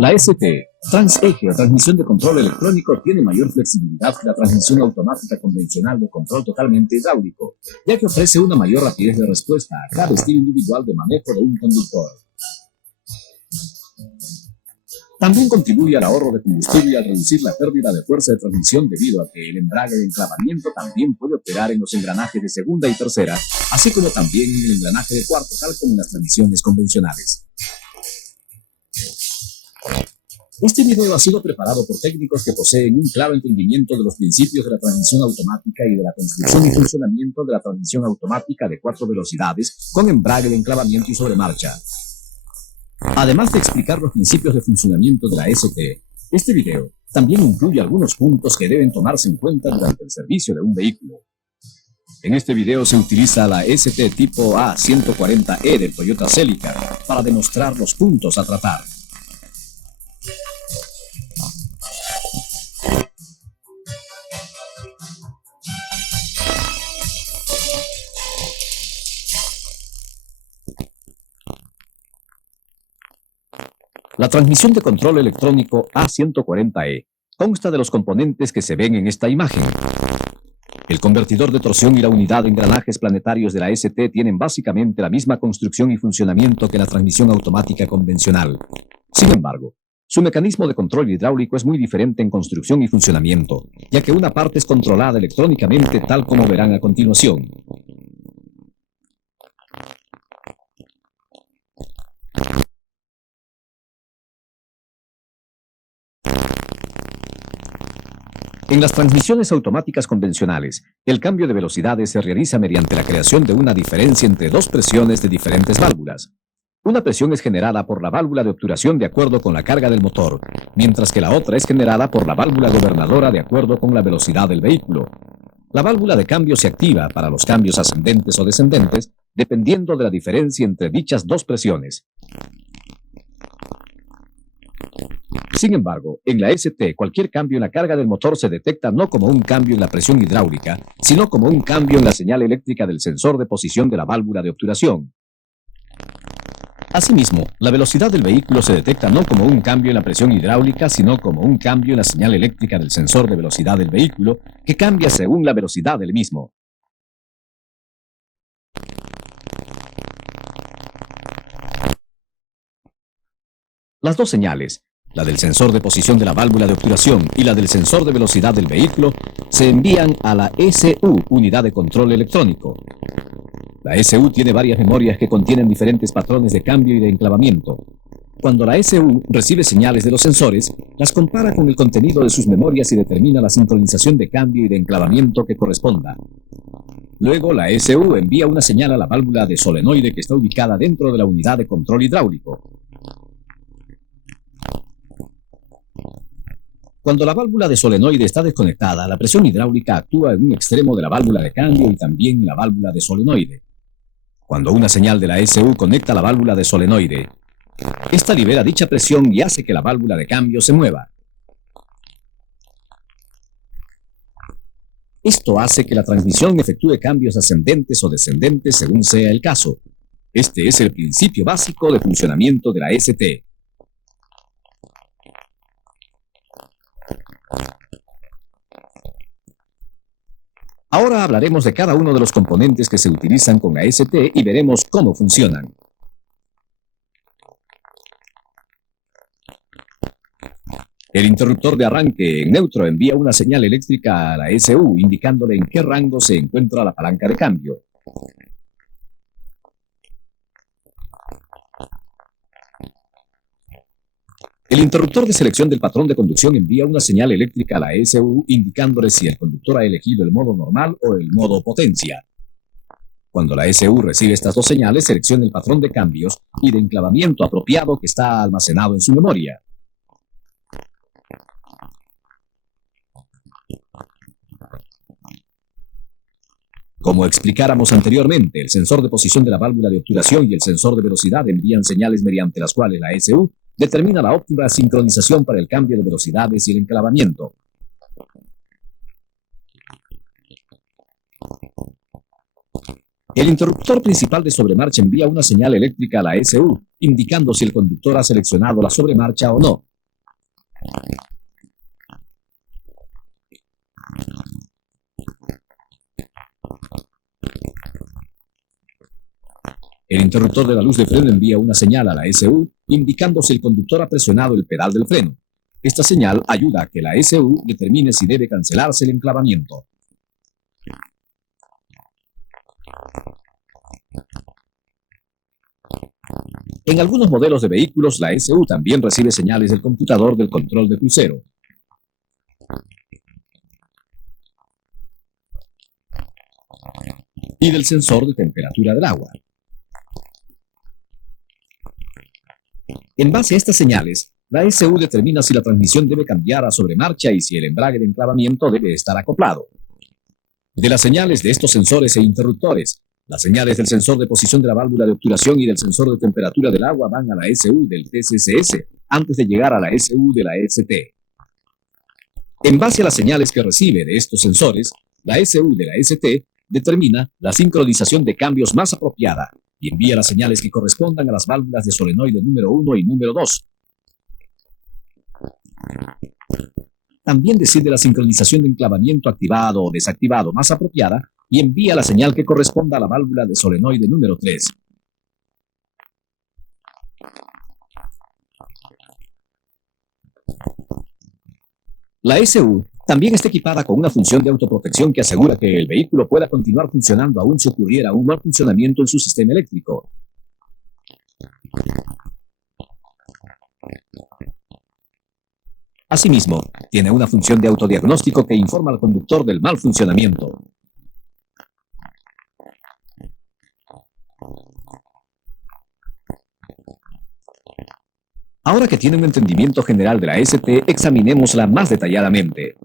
La ST, transeje o transmisión de control electrónico, tiene mayor flexibilidad que la transmisión automática convencional de control totalmente hidráulico, ya que ofrece una mayor rapidez de respuesta a cada estilo individual de manejo de un conductor. También contribuye al ahorro de combustible y a reducir la pérdida de fuerza de transmisión debido a que el embrague de enclavamiento también puede operar en los engranajes de segunda y tercera, así como también en el engranaje de cuarto, tal como en las transmisiones convencionales. Este video ha sido preparado por técnicos que poseen un claro entendimiento de los principios de la transmisión automática y de la construcción y funcionamiento de la transmisión automática de 4 velocidades con embrague de enclavamiento y sobremarcha. Además de explicar los principios de funcionamiento de la ST, este video también incluye algunos puntos que deben tomarse en cuenta durante el servicio de un vehículo. En este video se utiliza la ST tipo A140E del Toyota Celica para demostrar los puntos a tratar. La transmisión de control electrónico A140E consta de los componentes que se ven en esta imagen. El convertidor de torsión y la unidad de engranajes planetarios de la ST tienen básicamente la misma construcción y funcionamiento que la transmisión automática convencional. Sin embargo, su mecanismo de control hidráulico es muy diferente en construcción y funcionamiento, ya que una parte es controlada electrónicamente, tal como verán a continuación. En las transmisiones automáticas convencionales, el cambio de velocidades se realiza mediante la creación de una diferencia entre dos presiones de diferentes válvulas. Una presión es generada por la válvula de obturación de acuerdo con la carga del motor, mientras que la otra es generada por la válvula gobernadora de acuerdo con la velocidad del vehículo. La válvula de cambio se activa para los cambios ascendentes o descendentes, dependiendo de la diferencia entre dichas dos presiones. Sin embargo, en la ST, cualquier cambio en la carga del motor se detecta no como un cambio en la presión hidráulica, sino como un cambio en la señal eléctrica del sensor de posición de la válvula de obturación. Asimismo, la velocidad del vehículo se detecta no como un cambio en la presión hidráulica, sino como un cambio en la señal eléctrica del sensor de velocidad del vehículo, que cambia según la velocidad del mismo. Las dos señales, la del sensor de posición de la válvula de obturación y la del sensor de velocidad del vehículo, se envían a la SU, unidad de control electrónico. La SU tiene varias memorias que contienen diferentes patrones de cambio y de enclavamiento. Cuando la SU recibe señales de los sensores, las compara con el contenido de sus memorias y determina la sincronización de cambio y de enclavamiento que corresponda. Luego, la SU envía una señal a la válvula de solenoide que está ubicada dentro de la unidad de control hidráulico. Cuando la válvula de solenoide está desconectada, la presión hidráulica actúa en un extremo de la válvula de cambio y también en la válvula de solenoide. Cuando una señal de la SU conecta la válvula de solenoide, esta libera dicha presión y hace que la válvula de cambio se mueva. Esto hace que la transmisión efectúe cambios ascendentes o descendentes según sea el caso. Este es el principio básico de funcionamiento de la ST. Ahora hablaremos de cada uno de los componentes que se utilizan con la ST y veremos cómo funcionan. El interruptor de arranque en neutro envía una señal eléctrica a la SU indicándole en qué rango se encuentra la palanca de cambio. El interruptor de selección del patrón de conducción envía una señal eléctrica a la SU indicándole si el conductor ha elegido el modo normal o el modo potencia. Cuando la SU recibe estas dos señales, selecciona el patrón de cambios y de enclavamiento apropiado que está almacenado en su memoria. Como explicáramos anteriormente, el sensor de posición de la válvula de obturación y el sensor de velocidad envían señales mediante las cuales la SU determina la óptima sincronización para el cambio de velocidades y el enclavamiento. El interruptor principal de sobremarcha envía una señal eléctrica a la SU, indicando si el conductor ha seleccionado la sobremarcha o no. El interruptor de la luz de freno envía una señal a la SU indicando si el conductor ha presionado el pedal del freno. Esta señal ayuda a que la SU determine si debe cancelarse el enclavamiento. En algunos modelos de vehículos, la SU también recibe señales del computador del control de crucero. Y del sensor de temperatura del agua. En base a estas señales, la SU determina si la transmisión debe cambiar a sobremarcha y si el embrague de enclavamiento debe estar acoplado. De las señales de estos sensores e interruptores, las señales del sensor de posición de la válvula de obturación y del sensor de temperatura del agua van a la SU del TCCS antes de llegar a la SU de la ST. En base a las señales que recibe de estos sensores, la SU de la ST determina la sincronización de cambios más apropiada y envía las señales que correspondan a las válvulas de solenoide número 1 y número 2. También decide la sincronización de enclavamiento activado o desactivado más apropiada y envía la señal que corresponda a la válvula de solenoide número 3. La SU también está equipada con una función de autoprotección que asegura que el vehículo pueda continuar funcionando aún si ocurriera un mal funcionamiento en su sistema eléctrico. Asimismo, tiene una función de autodiagnóstico que informa al conductor del mal funcionamiento. Ahora que tiene un entendimiento general de la ST, examinémosla más detalladamente.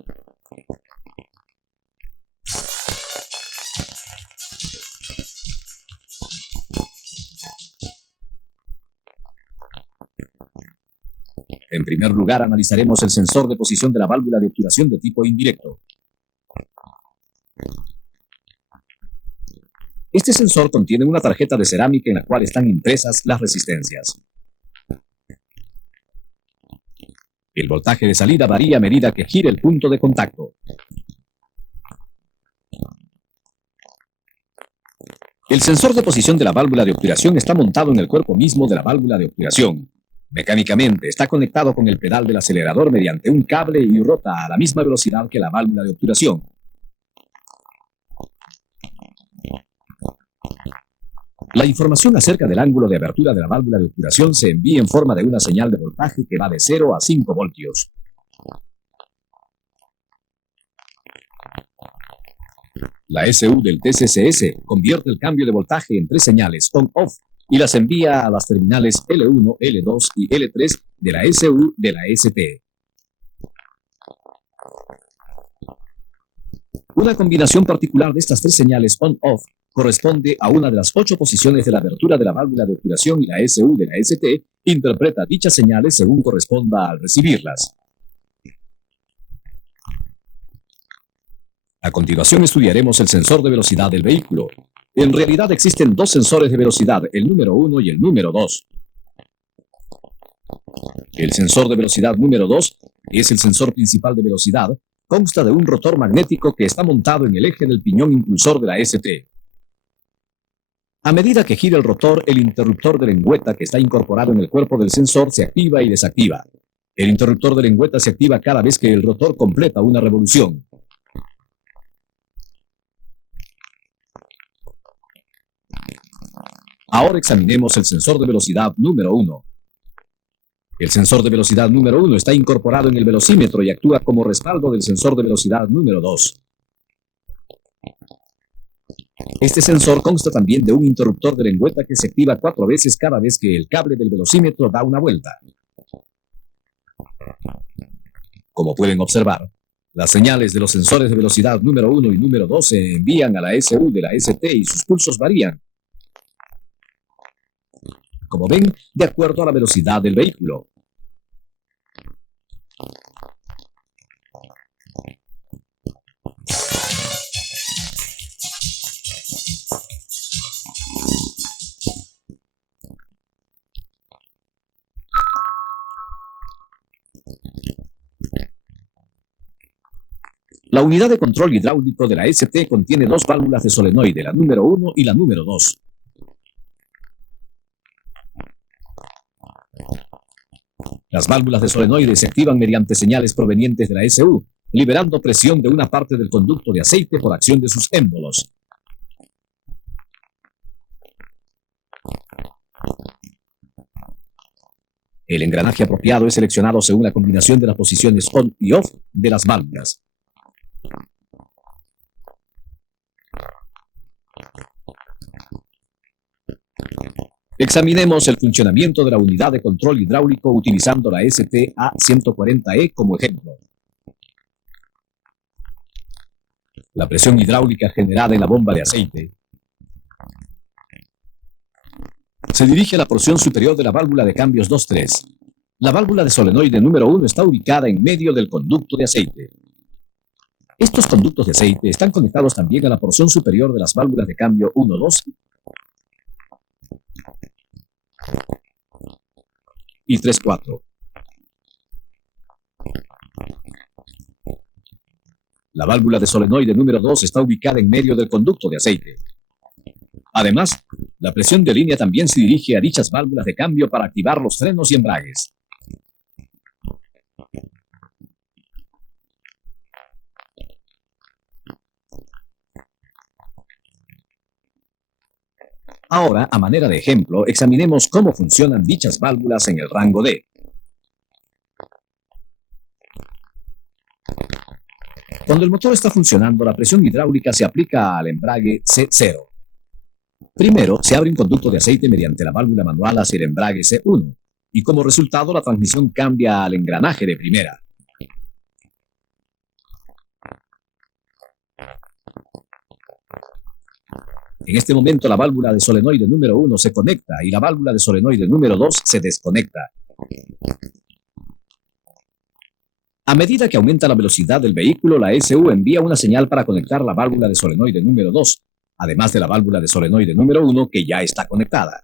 En primer lugar, analizaremos el sensor de posición de la válvula de obturación de tipo indirecto. Este sensor contiene una tarjeta de cerámica en la cual están impresas las resistencias. El voltaje de salida varía a medida que gira el punto de contacto. El sensor de posición de la válvula de obturación está montado en el cuerpo mismo de la válvula de obturación. Mecánicamente está conectado con el pedal del acelerador mediante un cable y rota a la misma velocidad que la válvula de obturación. La información acerca del ángulo de abertura de la válvula de obturación se envía en forma de una señal de voltaje que va de 0 a 5 voltios. La SU del TCCS convierte el cambio de voltaje en tres señales on-off y las envía a las terminales L1, L2 y L3 de la SU de la ST. Una combinación particular de estas tres señales on-off corresponde a una de las 8 posiciones de la abertura de la válvula de obturación y la SU de la ST interpreta dichas señales según corresponda al recibirlas. A continuación estudiaremos el sensor de velocidad del vehículo. En realidad existen dos sensores de velocidad, el número 1 y el número 2. El sensor de velocidad número 2 es el sensor principal de velocidad. Consta de un rotor magnético que está montado en el eje del piñón impulsor de la ST. A medida que gira el rotor, el interruptor de lengüeta que está incorporado en el cuerpo del sensor se activa y desactiva. El interruptor de lengüeta se activa cada vez que el rotor completa una revolución. Ahora examinemos el sensor de velocidad número 1. El sensor de velocidad número 1 está incorporado en el velocímetro y actúa como respaldo del sensor de velocidad número 2. Este sensor consta también de un interruptor de lengüeta que se activa 4 veces cada vez que el cable del velocímetro da una vuelta. Como pueden observar, las señales de los sensores de velocidad número 1 y número 2 se envían a la SU de la ST y sus pulsos varían, como ven, de acuerdo a la velocidad del vehículo. La unidad de control hidráulico de la ST contiene dos válvulas de solenoide, la número 1 y la número 2. Las válvulas de solenoide se activan mediante señales provenientes de la SU, liberando presión de una parte del conducto de aceite por acción de sus émbolos. El engranaje apropiado es seleccionado según la combinación de las posiciones on y off de las válvulas. Examinemos el funcionamiento de la unidad de control hidráulico utilizando la ST-A140E como ejemplo. La presión hidráulica generada en la bomba de aceite se dirige a la porción superior de la válvula de cambios 2-3. La válvula de solenoide número 1 está ubicada en medio del conducto de aceite. Estos conductos de aceite están conectados también a la porción superior de las válvulas de cambio 1-2 y 3-4. La válvula de solenoide número 2 está ubicada en medio del conducto de aceite. Además, la presión de línea también se dirige a dichas válvulas de cambio para activar los frenos y embragues. Ahora, a manera de ejemplo, examinemos cómo funcionan dichas válvulas en el rango D. Cuando el motor está funcionando, la presión hidráulica se aplica al embrague C0. Primero, se abre un conducto de aceite mediante la válvula manual hacia el embrague C1, y como resultado la transmisión cambia al engranaje de primera. En este momento la válvula de solenoide número 1 se conecta y la válvula de solenoide número 2 se desconecta. A medida que aumenta la velocidad del vehículo, la SU envía una señal para conectar la válvula de solenoide número 2, además de la válvula de solenoide número 1 que ya está conectada.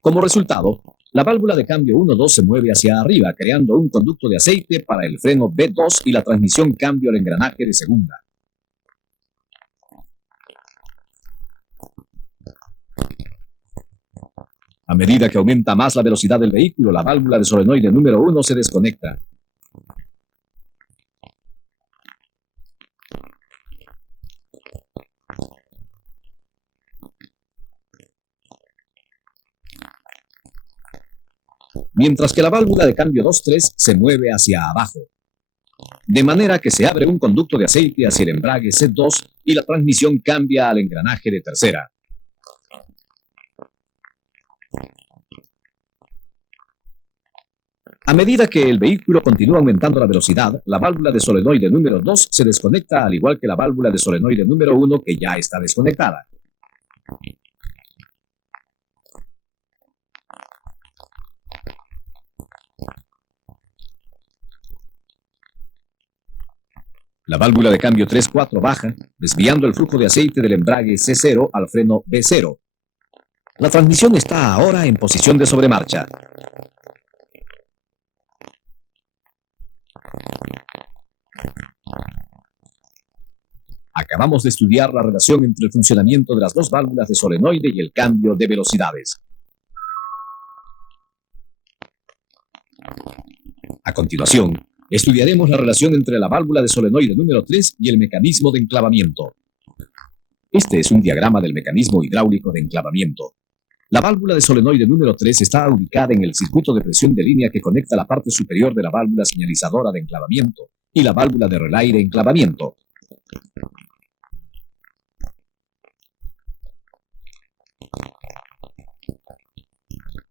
Como resultado, la válvula de cambio 1-2 se mueve hacia arriba, creando un conducto de aceite para el freno B2 y la transmisión cambio al engranaje de segunda. A medida que aumenta más la velocidad del vehículo, la válvula de solenoide número 1 se desconecta. Mientras que la válvula de cambio 2-3 se mueve hacia abajo, de manera que se abre un conducto de aceite hacia el embrague C2 y la transmisión cambia al engranaje de tercera. A medida que el vehículo continúa aumentando la velocidad, la válvula de solenoide número 2 se desconecta al igual que la válvula de solenoide número 1 que ya está desconectada. La válvula de cambio 3-4 baja, desviando el flujo de aceite del embrague C0 al freno B0. La transmisión está ahora en posición de sobremarcha. Acabamos de estudiar la relación entre el funcionamiento de las dos válvulas de solenoide y el cambio de velocidades. A continuación, estudiaremos la relación entre la válvula de solenoide número 3 y el mecanismo de enclavamiento. Este es un diagrama del mecanismo hidráulico de enclavamiento. La válvula de solenoide número 3 está ubicada en el circuito de presión de línea que conecta la parte superior de la válvula señalizadora de enclavamiento y la válvula de relay de enclavamiento.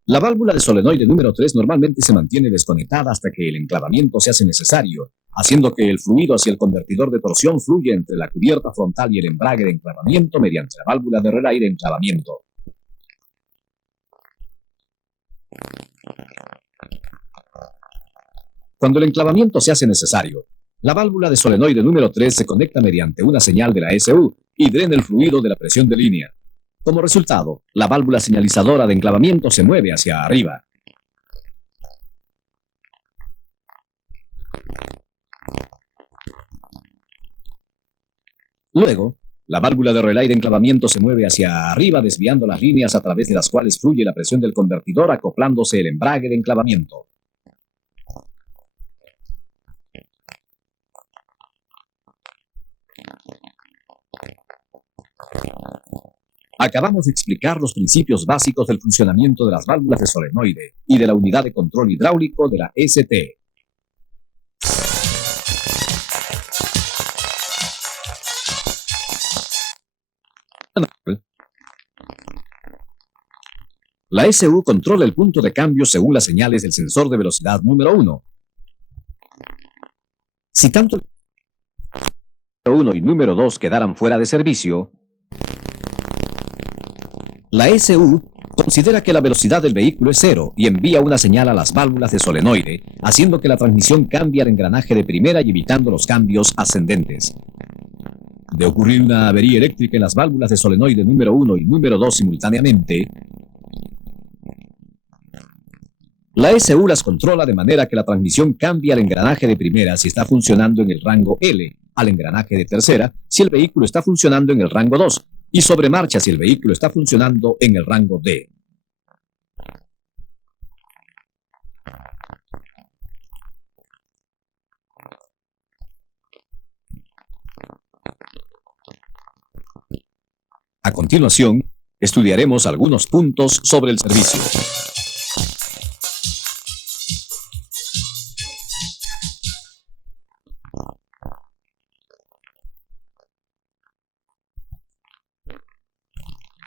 La válvula de solenoide número 3 normalmente se mantiene desconectada hasta que el enclavamiento se hace necesario, haciendo que el fluido hacia el convertidor de torsión fluya entre la cubierta frontal y el embrague de enclavamiento mediante la válvula de relay de enclavamiento. Cuando el enclavamiento se hace necesario, la válvula de solenoide número 3 se conecta mediante una señal de la SU y drena el fluido de la presión de línea. Como resultado, la válvula señalizadora de enclavamiento se mueve hacia arriba. Luego, la válvula de relay de enclavamiento se mueve hacia arriba desviando las líneas a través de las cuales fluye la presión del convertidor acoplándose el embrague de enclavamiento. Acabamos de explicar los principios básicos del funcionamiento de las válvulas de solenoide y de la unidad de control hidráulico de la ST. La SU controla el punto de cambio según las señales del sensor de velocidad número 1. Si tanto el número 1 y número 2 quedaran fuera de servicio, la SU considera que la velocidad del vehículo es cero y envía una señal a las válvulas de solenoide, haciendo que la transmisión cambie al engranaje de primera y evitando los cambios ascendentes. De ocurrir una avería eléctrica en las válvulas de solenoide número 1 y número 2 simultáneamente, la SU las controla de manera que la transmisión cambie al engranaje de primera si está funcionando en el rango L, al engranaje de tercera si el vehículo está funcionando en el rango 2, y sobre marcha si el vehículo está funcionando en el rango D. A continuación, estudiaremos algunos puntos sobre el servicio.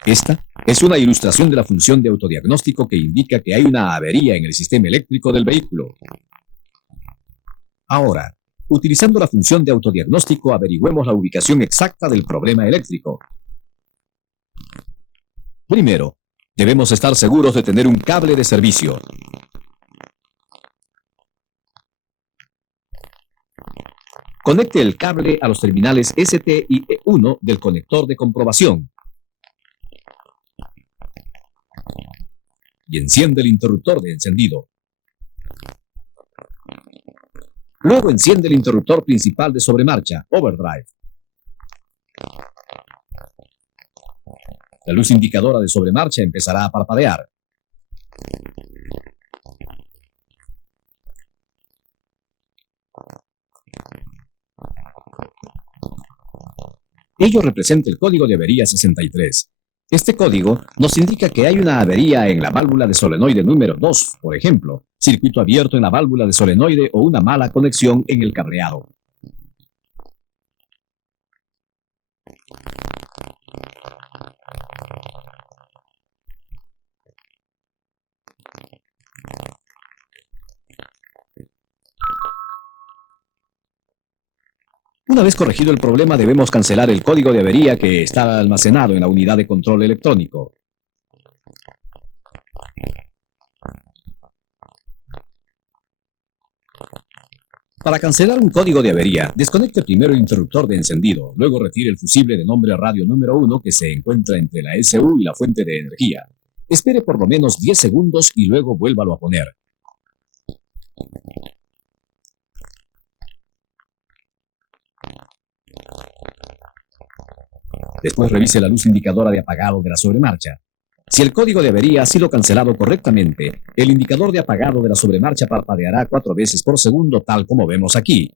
Esta es una ilustración de la función de autodiagnóstico que indica que hay una avería en el sistema eléctrico del vehículo. Ahora, utilizando la función de autodiagnóstico, averigüemos la ubicación exacta del problema eléctrico. Primero, debemos estar seguros de tener un cable de servicio. Conecte el cable a los terminales ST y E1 del conector de comprobación. Y enciende el interruptor de encendido. Luego enciende el interruptor principal de sobremarcha, overdrive. La luz indicadora de sobremarcha empezará a parpadear. Ello representa el código de avería 63. Este código nos indica que hay una avería en la válvula de solenoide número 2, por ejemplo, circuito abierto en la válvula de solenoide o una mala conexión en el cableado. Una vez corregido el problema, debemos cancelar el código de avería que está almacenado en la unidad de control electrónico. Para cancelar un código de avería, desconecte primero el interruptor de encendido, luego retire el fusible de nombre radio número 1 que se encuentra entre la SU y la fuente de energía. Espere por lo menos 10 segundos y luego vuélvalo a poner. Después revise la luz indicadora de apagado de la sobremarcha. Si el código de avería ha sido cancelado correctamente, el indicador de apagado de la sobremarcha parpadeará 4 veces por segundo, tal como vemos aquí.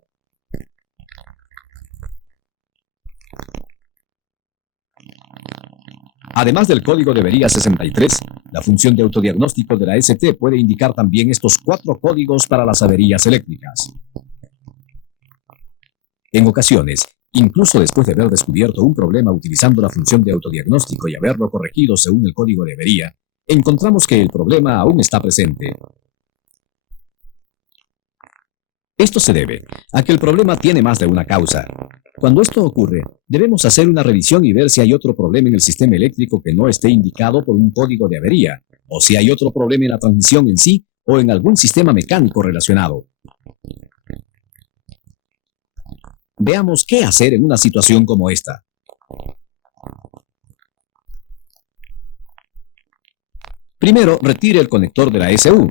Además del código de avería 63, la función de autodiagnóstico de la ST puede indicar también estos 4 códigos para las averías eléctricas. En ocasiones, incluso después de haber descubierto un problema utilizando la función de autodiagnóstico y haberlo corregido según el código de avería, encontramos que el problema aún está presente. Esto se debe a que el problema tiene más de una causa. Cuando esto ocurre, debemos hacer una revisión y ver si hay otro problema en el sistema eléctrico que no esté indicado por un código de avería, o si hay otro problema en la transmisión en sí o en algún sistema mecánico relacionado. Veamos qué hacer en una situación como esta. Primero, retire el conector de la SU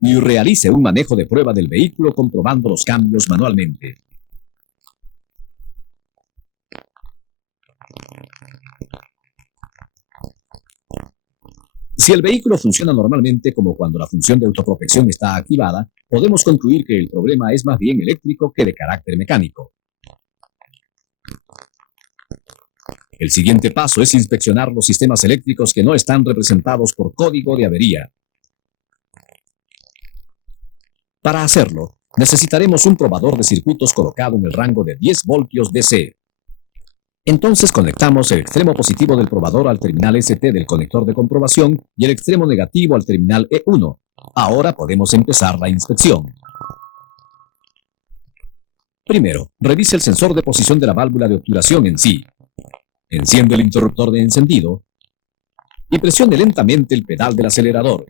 y realice un manejo de prueba del vehículo comprobando los cambios manualmente. Si el vehículo funciona normalmente como cuando la función de autoprotección está activada, podemos concluir que el problema es más bien eléctrico que de carácter mecánico. El siguiente paso es inspeccionar los sistemas eléctricos que no están representados por código de avería. Para hacerlo, necesitaremos un probador de circuitos colocado en el rango de 10 voltios DC. Entonces conectamos el extremo positivo del probador al terminal ST del conector de comprobación y el extremo negativo al terminal E1. Ahora podemos empezar la inspección. Primero, revise el sensor de posición de la válvula de obturación en sí. Enciende el interruptor de encendido y presione lentamente el pedal del acelerador.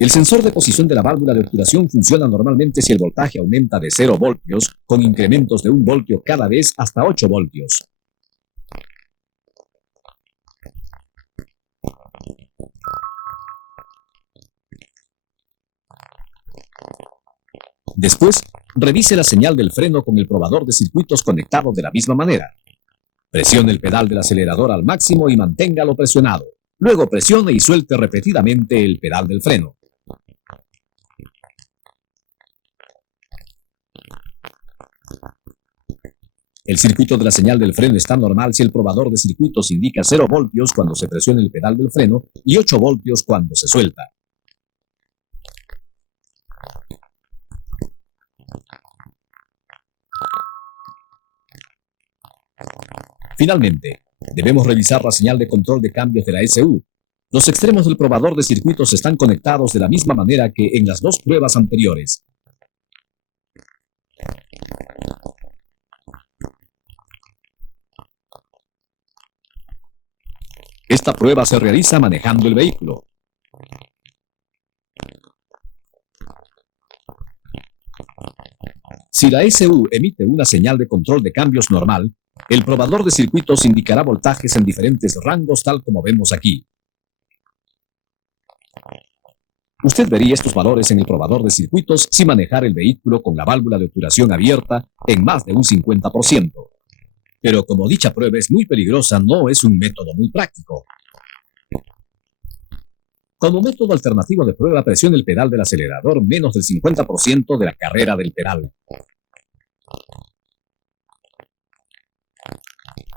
El sensor de posición de la válvula de obturación funciona normalmente si el voltaje aumenta de 0 voltios con incrementos de 1 voltio cada vez hasta 8 voltios. Después, revise la señal del freno con el probador de circuitos conectado de la misma manera. Presione el pedal del acelerador al máximo y manténgalo presionado. Luego presione y suelte repetidamente el pedal del freno. El circuito de la señal del freno está normal si el probador de circuitos indica 0 voltios cuando se presiona el pedal del freno y 8 voltios cuando se suelta. Finalmente, debemos revisar la señal de control de cambios de la SU. Los extremos del probador de circuitos están conectados de la misma manera que en las dos pruebas anteriores. Esta prueba se realiza manejando el vehículo. Si la SU emite una señal de control de cambios normal, el probador de circuitos indicará voltajes en diferentes rangos tal como vemos aquí. Usted vería estos valores en el probador de circuitos si manejara el vehículo con la válvula de obturación abierta en más de un 50%. Pero como dicha prueba es muy peligrosa, no es un método muy práctico. Como método alternativo de prueba, presione el pedal del acelerador menos del 50% de la carrera del pedal.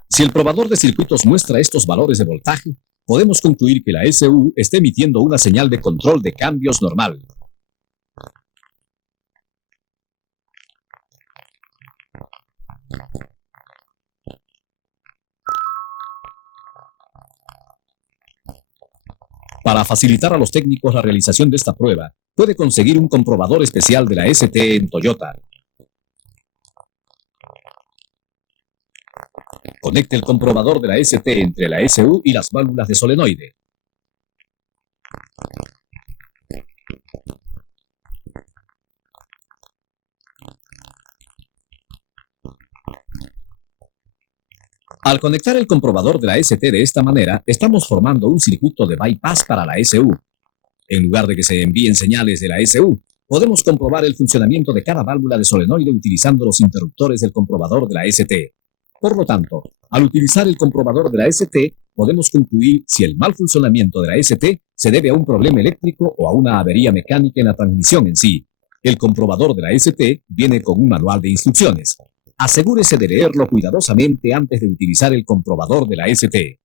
Si el probador de circuitos muestra estos valores de voltaje, podemos concluir que la SU está emitiendo una señal de control de cambios normal. Para facilitar a los técnicos la realización de esta prueba, puede conseguir un comprobador especial de la ST en Toyota. Conecte el comprobador de la ST entre la SU y las válvulas de solenoide. Al conectar el comprobador de la ST de esta manera, estamos formando un circuito de bypass para la SU. En lugar de que se envíen señales de la SU, podemos comprobar el funcionamiento de cada válvula de solenoide utilizando los interruptores del comprobador de la ST. Por lo tanto, al utilizar el comprobador de la ST, podemos concluir si el mal funcionamiento de la ST se debe a un problema eléctrico o a una avería mecánica en la transmisión en sí. El comprobador de la ST viene con un manual de instrucciones. Asegúrese de leerlo cuidadosamente antes de utilizar el comprobador de la ST.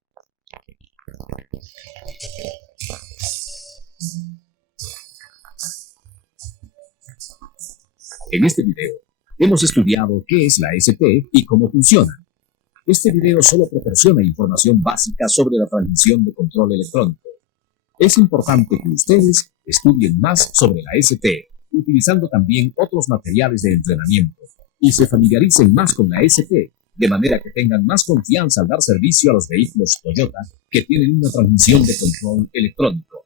En este video, hemos estudiado qué es la ST y cómo funciona. Este video solo proporciona información básica sobre la transmisión de control electrónico. Es importante que ustedes estudien más sobre la ST, utilizando también otros materiales de entrenamiento, y se familiaricen más con la ST, de manera que tengan más confianza al dar servicio a los vehículos Toyota que tienen una transmisión de control electrónico.